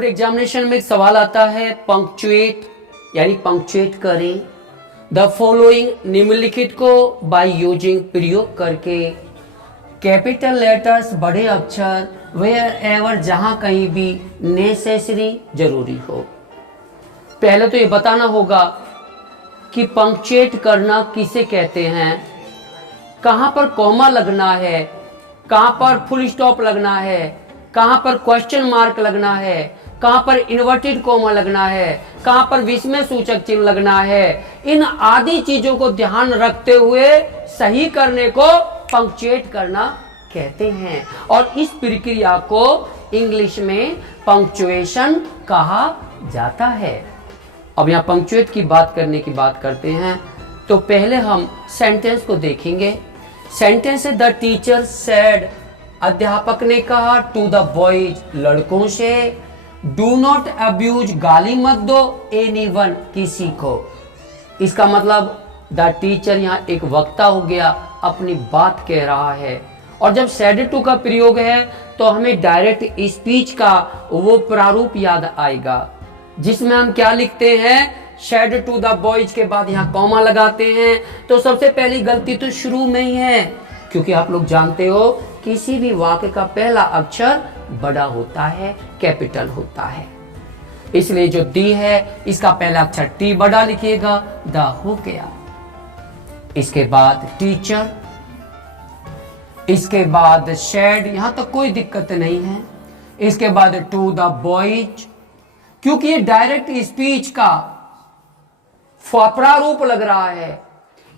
Board examination में एक सवाल आता है, पंक्चुएट यानी पंक्चुएट करें द फॉलोइंग, निम्नलिखित को बाय यूजिंग, प्रयोग करके, कैपिटल लेटर्स बड़े अक्षर, वेयर एवर जहां कहीं भी, नेसेसरी जरूरी हो। पहले तो ये बताना होगा कि पंक्चुएट करना किसे कहते हैं, कहां पर कॉमा लगना है, कहां पर फुल स्टॉप लगना है, कहां पर क्वेश्चन मार्क लगना है, कहां पर इन्वर्टेड कॉमा लगना है, कहां पर विस्मय सूचक चिन्ह लगना है। इन आदि चीजों को ध्यान रखते हुए सही करने को पंक्चुएट करना कहते हैं और इस प्रक्रिया को इंग्लिश में पंक्चुएशन कहा जाता है। अब यहां पंक्चुएट की बात करने की बात करते हैं तो पहले हम सेंटेंस को देखेंगे। सेंटेंस है द टीचर सेड, अध्यापक ने कहा, टू द बॉयज, लड़कों से, डू नॉट अब्यूज, गाली मत दो, एनीवन, किसी को। इसका मतलब द टीचर यहाँ एक वक्ता हो गया, अपनी बात कह रहा है। और जब सेड टू का प्रयोग है तो हमें डायरेक्ट स्पीच का वो प्रारूप याद आएगा जिसमें हम क्या लिखते हैं, सेड टू द बॉयज के बाद यहाँ कॉमा लगाते हैं। तो सबसे पहली गलती तो शुरू में ही है, क्योंकि आप लोग जानते हो किसी भी वाक्य का पहला अक्षर बड़ा होता है, कैपिटल होता है। इसलिए जो दी है इसका पहला अक्षर टी बड़ा लिखिएगा, द हो गया। इसके बाद टीचर, इसके बाद शेड, यहां तक कोई दिक्कत नहीं है। इसके बाद टू द बॉयज, क्योंकि ये डायरेक्ट स्पीच का प्रारूप लग रहा है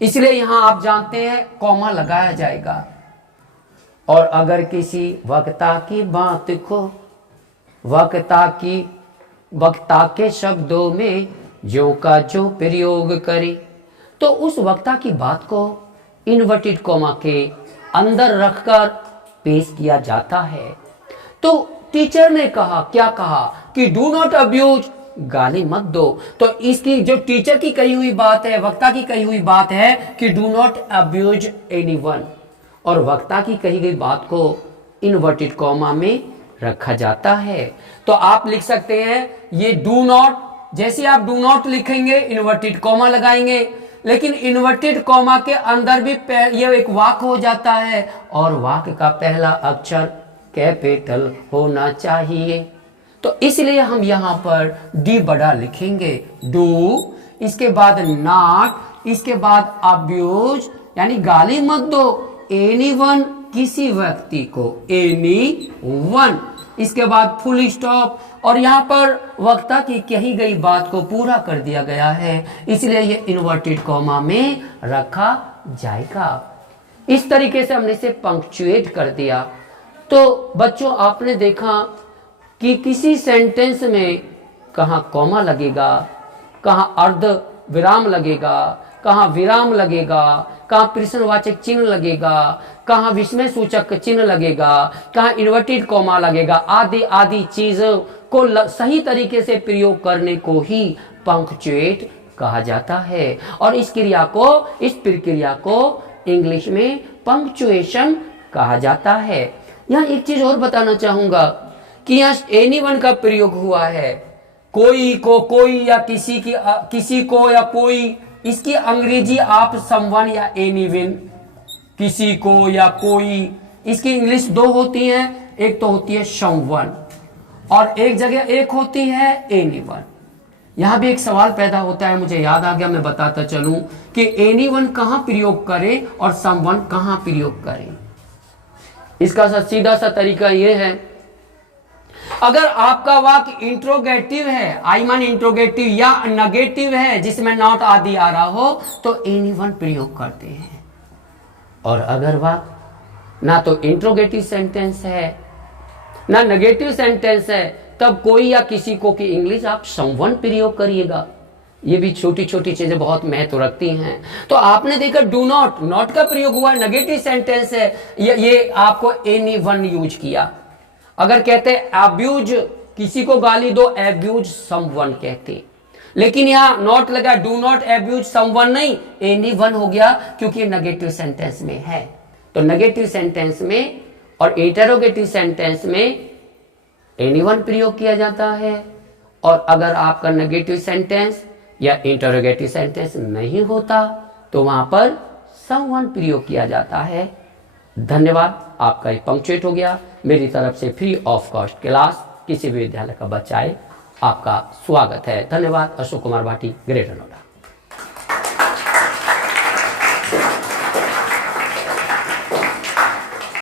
इसलिए यहां आप जानते हैं कॉमा लगाया जाएगा। और अगर किसी वक्ता की बात को वक्ता के शब्दों में जो का जो प्रयोग करे तो उस वक्ता की बात को इन्वर्टेड कॉमा के अंदर रखकर पेश किया जाता है। तो टीचर ने कहा, क्या कहा कि डू नॉट अब्यूज, गाली मत दो। तो इसकी जो टीचर की कही हुई बात है, वक्ता की कही हुई बात है कि डू नॉट अब्यूज एनीवन, और वक्ता की कही गई बात को इन्वर्टेड कॉमा में रखा जाता है। तो आप लिख सकते हैं ये डू नॉट, जैसे आप डू नॉट लिखेंगे इन्वर्टेड कॉमा लगाएंगे, लेकिन इन्वर्टेड कॉमा के अंदर भी ये एक वाक्य हो जाता है और वाक्य का पहला अक्षर कैपिटल होना चाहिए। तो इसलिए हम यहां पर डी बड़ा लिखेंगे, डू, इसके बाद नॉट, इसके बाद अब्यूज यानी गाली मत दो, एनीवन, किसी व्यक्ति को, एनीवन, इसके बाद फुल स्टॉप, और यहाँ पर वक्ता की कही गई बात को पूरा कर दिया गया है इसलिए ये इन्वर्टेड कॉमा में रखा जाएगा। इस तरीके से हमने इसे पंक्चुएट कर दिया। तो बच्चों आपने देखा कि किसी सेंटेंस में कहाँ कॉमा लगेगा, कहाँ अर्ध विराम लगेगा, कहाँ विराम लगेगा, कहाँ प्रश्नवाचक चिन्ह लगेगा, कहाँ विस्मय सूचक चिन्ह लगेगा, कहाँ इन्वर्टेड कॉमा लगेगा, आदि आदि चीजों को सही तरीके से प्रयोग करने को ही पंक्चुएट कहा जाता है। और इस प्रक्रिया को इंग्लिश में पंक्चुएशन कहा जाता है। यहाँ एक चीज और बताना चाहूंगा कि यहाँ एनीवन का प्रयोग हुआ है, कोई को, कोई या किसी को या कोई, इसकी अंग्रेजी आप समवन या एनीवन, किसी को या कोई, इसकी इंग्लिश दो होती हैं, एक तो होती है समवन और एक जगह एक होती है एनीवन। यहां भी एक सवाल पैदा होता है, मुझे याद आ गया, मैं बताता चलूं कि एनीवन कहां प्रयोग करें और समवन कहां प्रयोग करें। इसका सीधा सा तरीका यह है, अगर आपका वाक्य इंट्रोगेटिव है, आई मान इंट्रोगेटिव, या नेगेटिव है जिसमें नॉट आदि आ रहा हो तो एनीवन प्रयोग करते हैं। और अगर वाक्य ना तो इंट्रोगेटिव सेंटेंस है ना नेगेटिव सेंटेंस है तब कोई या किसी को की इंग्लिश आप समवन प्रयोग करिएगा। ये भी छोटी छोटी चीजें बहुत महत्व रखती हैं। तो आपने देखा डू नॉट, नॉट का प्रयोग हुआ, नेगेटिव सेंटेंस है, ये आपको एनीवन यूज किया। अगर कहते अब्यूज, किसी को गाली दो, अब्यूज समवन कहते, लेकिन यहां नॉट लगा, डू नॉट अब्यूज समवन नहीं, एनीवन हो गया क्योंकि नेगेटिव सेंटेंस में है। तो नेगेटिव सेंटेंस में और इंटरोगेटिव सेंटेंस में एनीवन प्रयोग किया जाता है। और अगर आपका नेगेटिव सेंटेंस या इंटरोगेटिव सेंटेंस नहीं होता तो वहां पर समवन प्रयोग किया जाता है। धन्यवाद, आपका ये पंक्चुएट हो गया। मेरी तरफ से फ्री ऑफ कॉस्ट क्लास किसी भी विद्यालय का बच्चा है, आपका स्वागत है। धन्यवाद। अशोक कुमार भाटी, ग्रेटर नोएडा।